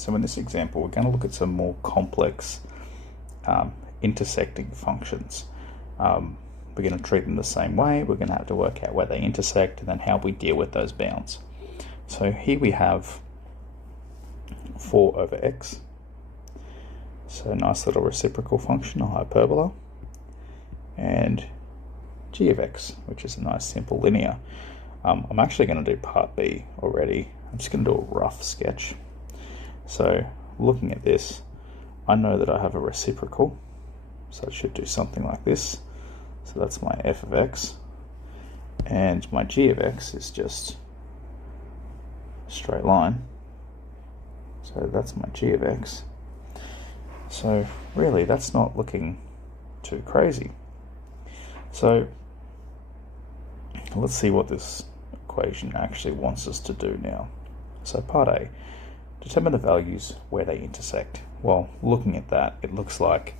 So in this example, we're going to look at some more complex intersecting functions. We're going to treat them the same way. We're going to have to work out where they intersect and then how we deal with those bounds. So here we have 4 over x. So a nice little reciprocal function, a hyperbola. And g of x, which is a nice simple linear. I'm actually going to do part B already. I'm just going to do a rough sketch. So looking at this, I know that I have a reciprocal, so it should do something like this. So that's my f of x, and my g of x is just a straight line. So that's my g of x. So really, that's not looking too crazy. So let's see what this equation actually wants us to do now. So part A, determine the values where they intersect. Well, looking at that, it looks like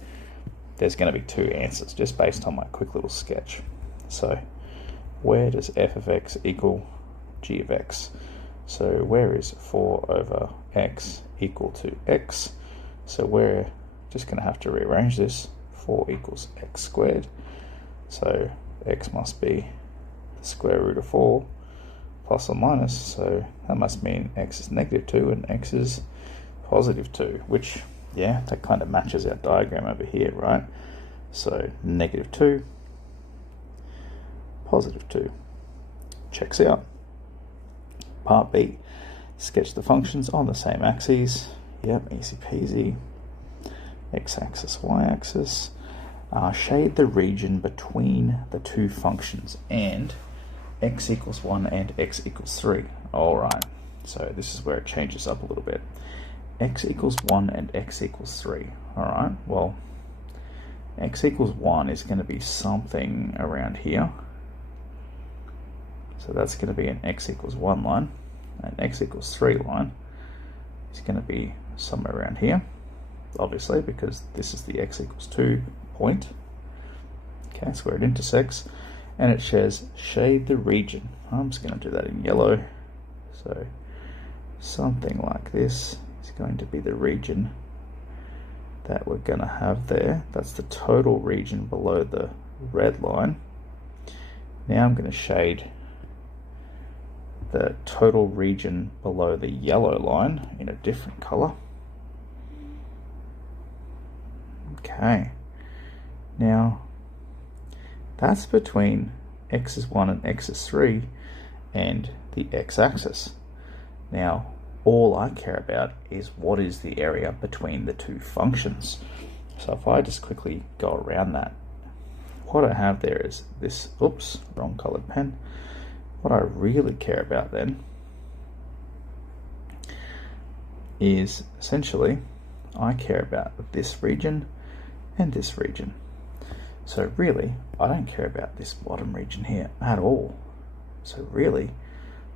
there's going to be 2 answers just based on my quick little sketch. So where does f of x equal g of x? So where is 4 over x equal to x? So we're just going to have to rearrange this. 4 equals x squared. So x must be the square root of 4 plus or minus, so that must mean x is -2 and x is +2, which, yeah, that kind of matches our diagram over here, right? So -2, +2, checks out. Part B, sketch the functions on the same axes. Yep, easy peasy. X-axis, y-axis. Shade the region between the 2 functions and x equals 1 and x equals 3. Alright, so this is where it changes up a little bit. X equals 1 and x equals 3. Alright, well, x equals 1 is going to be something around here. So that's going to be an x equals 1 line. And x equals 3 line is going to be somewhere around here, obviously, because this is the x equals 2 point. Okay, that's where it intersects. And it says shade the region. I'm just going to do that in yellow. So something like this is going to be the region that we're going to have there. That's the total region below the red line. Now I'm going to shade the total region below the yellow line in a different color. Okay. Now that's between x is 1 and x is 3 and the x-axis. Now, all I care about is what is the area between the 2 functions. So if I just quickly go around that, what I have there is this, oops, wrong colored pen. What I really care about then is essentially, I care about this region and this region. So really, I don't care about this bottom region here at all. So really,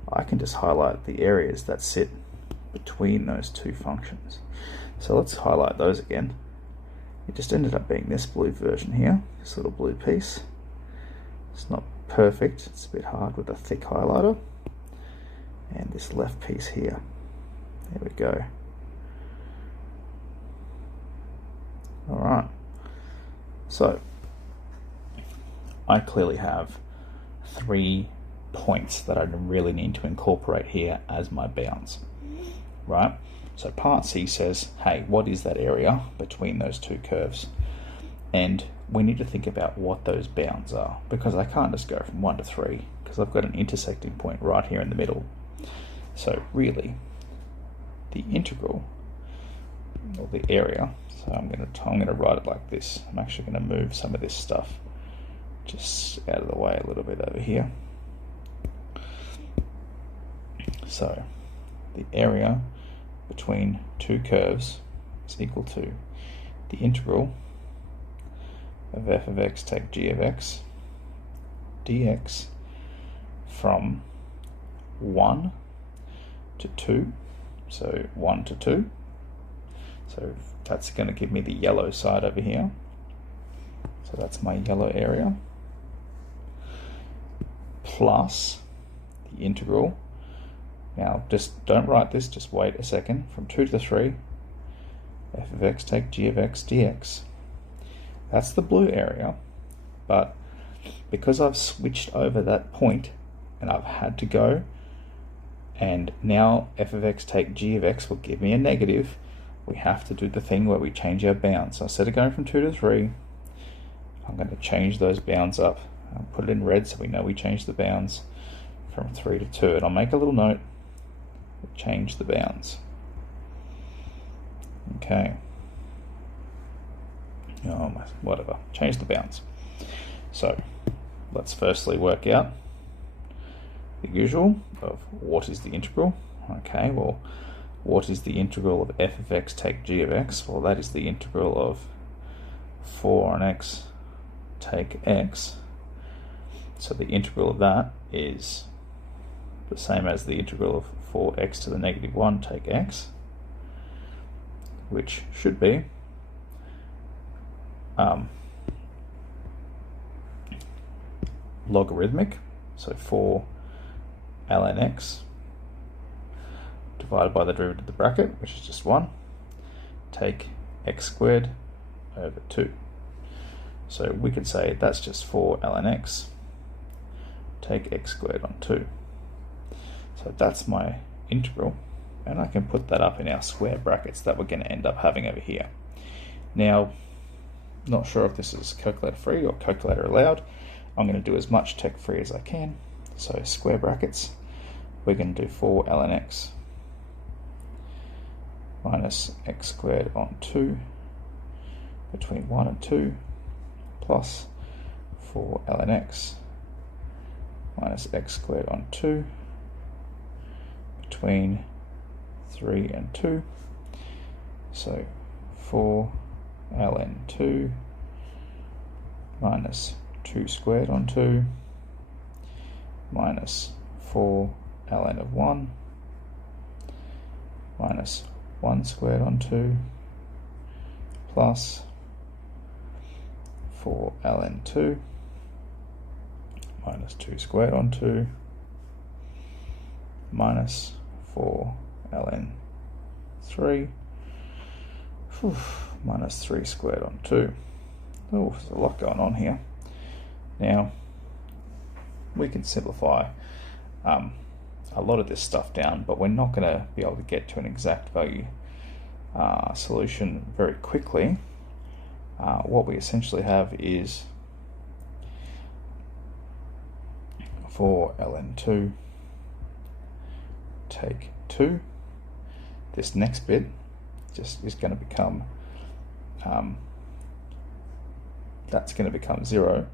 I can just highlight the areas that sit between those 2 functions. So let's highlight those again. It just ended up being this blue version here, this little blue piece. It's not perfect, it's a bit hard with a thick highlighter. And this left piece here. There we go. Alright, so I clearly have 3 points that I really need to incorporate here as my bounds, right? So part C says, hey, what is that area between those 2 curves? And we need to think about what those bounds are, because I can't just go from 1 to 3, because I've got an intersecting point right here in the middle. So really, the integral, or the area, so I'm going to write it like this. I'm actually going to move some of this stuff just out of the way a little bit over here. So the area between 2 curves is equal to the integral of f of x take g of x dx from 1 to 2, so 1 to 2. So that's going to give me the yellow side over here. So that's my yellow area, plus the integral Now just don't write this, just wait a second. From 2 to the 3, f of x take g of x dx. That's the blue area, but because I've switched over that point and I've had to go, and now f of x take g of x will give me a negative, we have to do the thing where we change our bounds. So instead of going from 2 to 3, I'm going to change those bounds up. I'll put it in red so we know we changed the bounds from 3 to 2. And I'll make a little note, change the bounds. Okay. Oh, whatever, change the bounds. So let's firstly work out the usual of what is the integral. Okay, well, what is the integral of f of x take g of x? Well, that is the integral of 4 on x take x. So the integral of that is the same as the integral of 4x to the negative 1 take x, which should be logarithmic, so 4 ln x divided by the derivative of the bracket, which is just 1, take x squared over 2. So we could say that's just 4 ln x take x squared on 2. So that's my integral, and I can put that up in our square brackets that we're going to end up having over here. Now, not sure if this is calculator free or calculator allowed. I'm going to do as much tech free as I can. So square brackets, we're going to do 4 ln x minus x squared on 2 between 1 and 2 plus 4 ln x minus x squared on 2 between 3 and 2. So 4 ln 2 minus 2 squared on 2 minus 4 ln of 1 minus 1 squared on 2 plus 4 ln 2 minus 2 squared on 2 minus 4 ln 3 minus 3 squared on 2. Oh, there's a lot going on here. Now, we can simplify a lot of this stuff down, but we're not going to be able to get to an exact value solution very quickly. What we essentially have is 4 ln 2 take 2. This next bit just is going to become that's going to become 0.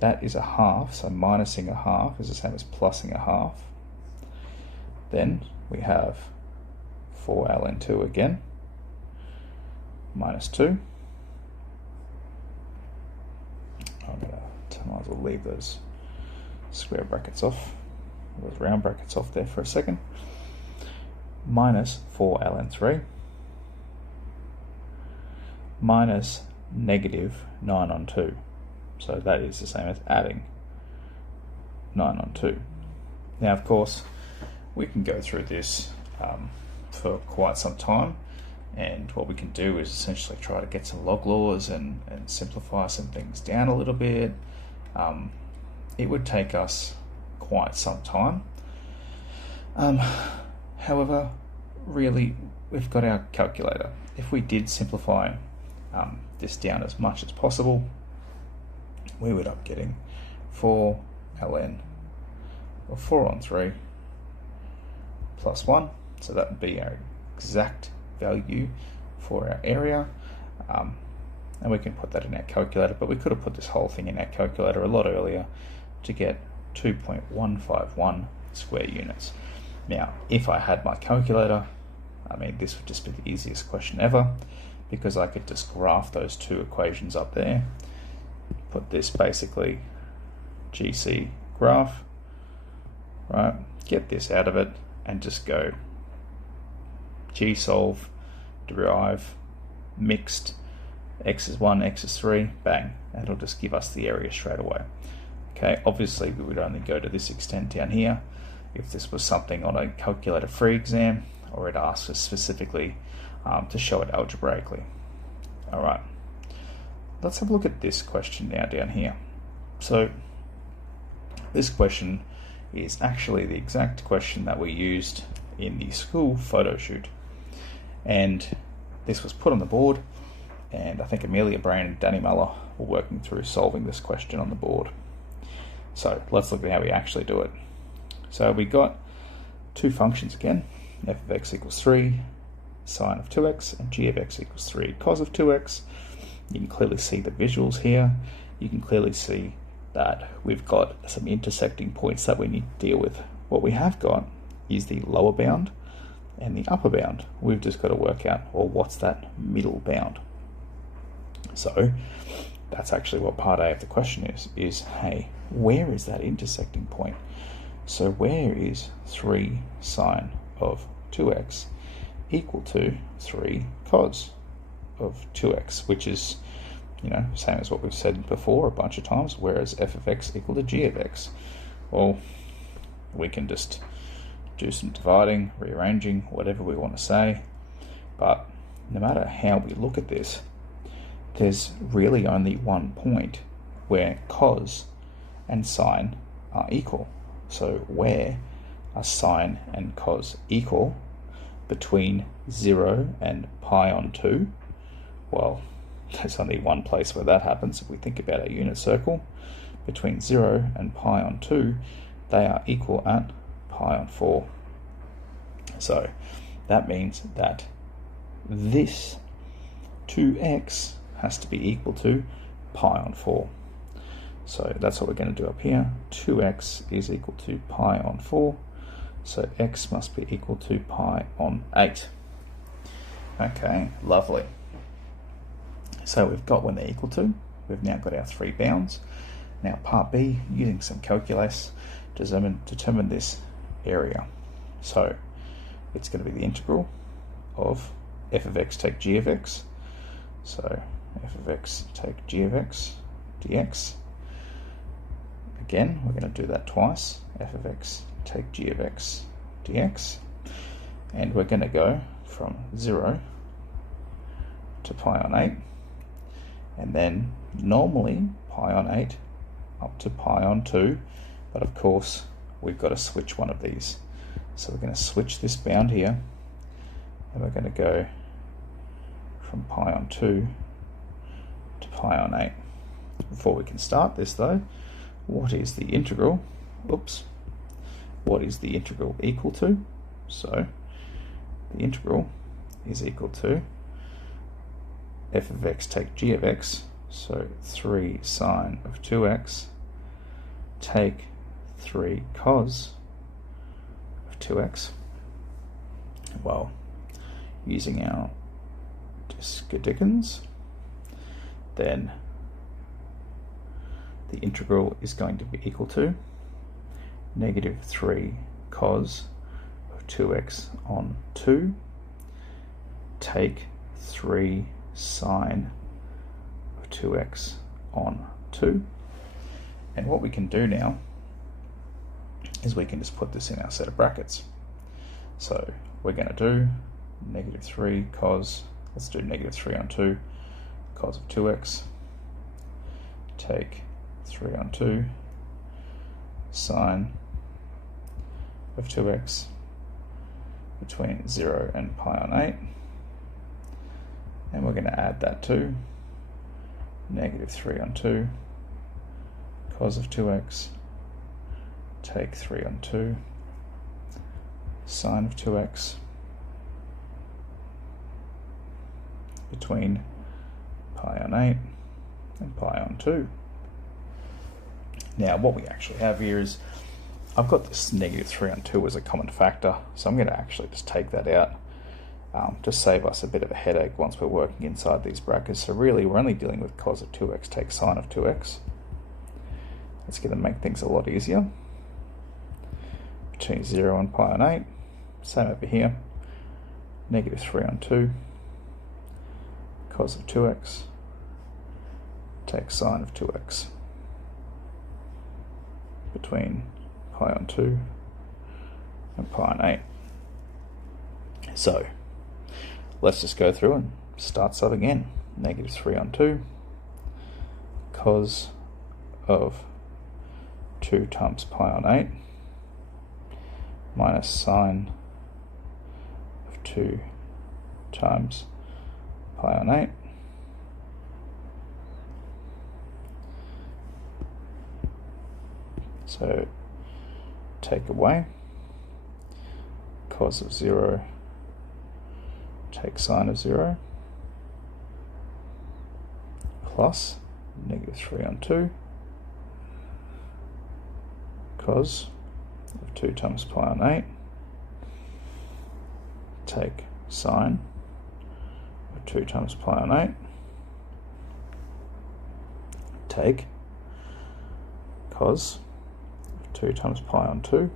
That is a half, so minusing a half is the same as plusing a half. Then we have 4 ln 2 again, minus 2. I might as well leave those square brackets off, those round brackets off there for a second. Minus 4 ln 3 minus negative 9 on 2. So that is the same as adding 9 on 2. Now, of course, we can go through this for quite some time, and what we can do is essentially try to get some log laws and simplify some things down a little bit. It would take us quite some time. However, really, we've got our calculator. If we did simplify this down as much as possible, we would end up getting 4 ln, or 4 on 3 plus 1. So that would be our exact value for our area. And we can put that in our calculator, but we could have put this whole thing in our calculator a lot earlier to get 2.151 square units. Now, if I had my calculator, I mean, this would just be the easiest question ever, because I could just graph those two equations up there, put this basically GC graph, right, get this out of it, and just go G solve, derive, mixed, x is 1, x is 3, bang, that'll just give us the area straight away. Okay, obviously we would only go to this extent down here, if this was something on a calculator free exam, or it asks us specifically to show it algebraically. All right, let's have a look at this question now down here. So this question is actually the exact question that we used in the school photo shoot. And this was put on the board, and I think Amelia Brain and Danny Muller were working through solving this question on the board. So let's look at how we actually do it. So we got two functions again, f of x equals 3 sine of 2x, and g of x equals 3 cos of 2x. You can clearly see the visuals here. You can clearly see that we've got some intersecting points that we need to deal with. What we have got is the lower bound and the upper bound. We've just got to work out, well, what's that middle bound? So that's actually what part A of the question is hey, where is that intersecting point? So where is 3 sine of 2x equal to 3 cos of 2x, which is, same as what we've said before a bunch of times, whereas f of x equal to g of x. Well, we can just do some dividing, rearranging, whatever we want to say, but no matter how we look at this, there's really only one point where cos and sine are equal. So where are sine and cos equal between 0 and pi on 2? Well, there's only one place where that happens. If we think about our unit circle, between 0 and pi on 2, they are equal at pi on 4. So that means that this 2x has to be equal to pi on 4. So that's what we're going to do up here. 2x is equal to pi on 4. So x must be equal to pi on 8. Okay, lovely. So we've got when they're equal to. We've now got our 3 bounds. Now part B, using some calculus to determine this area. So it's going to be the integral of f of x take g of x. So f of x take g of x dx. Again, we're going to do that twice. F of x take g of x dx. And we're going to go from 0 to pi on 8. And then normally pi on 8 up to pi on 2. But of course, we've got to switch one of these. So we're going to switch this bound here. And we're going to go from pi on 2 to pi on 8. Before we can start this though, what is the integral? Oops. What is the integral equal to? So the integral is equal to f of x take g of x, so 3 sine of 2x take 3 cos of 2x. Well, using our Dickens, then the integral is going to be equal to negative 3 cos of 2x on 2 take 3 sine of 2x on 2. And what we can do now is we can just put this in our set of brackets. So we're going to do negative 3 cos, let's do negative 3 on 2 cos of 2x take 3 on 2 sine of 2x between 0 and pi on 8. And we're going to add that to negative 3 on 2 cos of 2x take 3 on 2 sine of 2x between pi on 8 and pi on 2. Now what we actually have here is I've got this negative 3 on 2 as a common factor, so I'm going to actually just take that out to save us a bit of a headache once we're working inside these brackets. So really we're only dealing with cos of 2x take sine of 2x. It's going to make things a lot easier. Between 0 and pi on 8, same over here, negative 3 on 2 cos of 2x take sine of 2x between pi on 2 and pi on 8. So let's just go through and start sub again. Negative 3 on 2 cos of 2 times pi on 8 minus sine of 2 times pi on 8 so take away cos of 0, take sine of 0, plus negative 3 on 2 cos of 2 times pi on 8, take sine of 2 times pi on 8, take cos of 2 times pi on 2,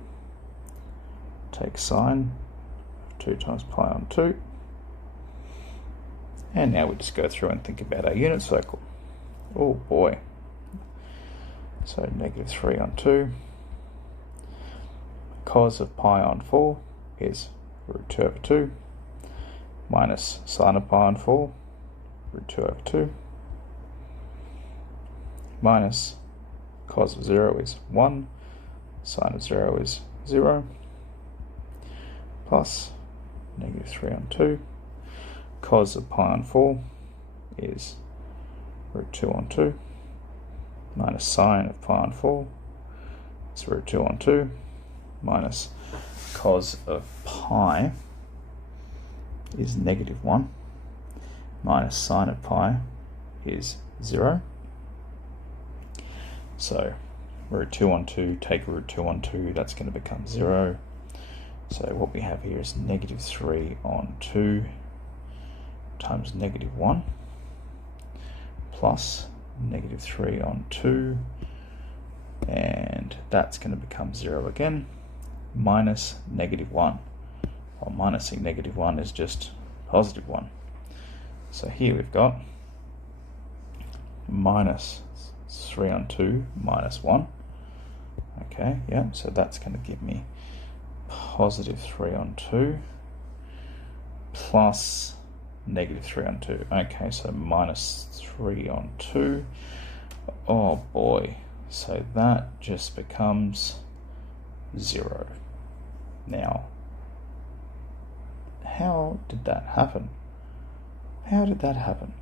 take sine of 2 times pi on 2, and now we just go through and think about our unit circle. Oh boy. So negative 3 on 2, cos of pi on 4 is root 2 over 2, minus sine of pi on 4, root 2 over 2, minus cos of 0 is 1, sine of 0 is 0, plus negative 3 on 2, cos of pi on 4 is root 2 on 2, minus sine of pi on 4 is root 2 on 2, minus cos of pi is negative 1, minus sine of pi is 0. So root 2 on 2, take root 2 on 2, that's going to become 0. So what we have here is negative 3 on 2 times negative 1 plus negative 3 on 2, and that's going to become 0 again, minus negative 1. Well, minusing negative 1 is just positive 1. So here we've got minus 3 on 2 minus 1. Okay, yeah, so that's going to give me positive 3 on 2 plus negative 3 on 2. Okay, so minus 3 on 2. Oh boy, so that just becomes 0. Now, how did that happen? How did that happen?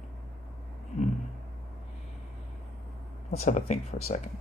Let's have a think for a second.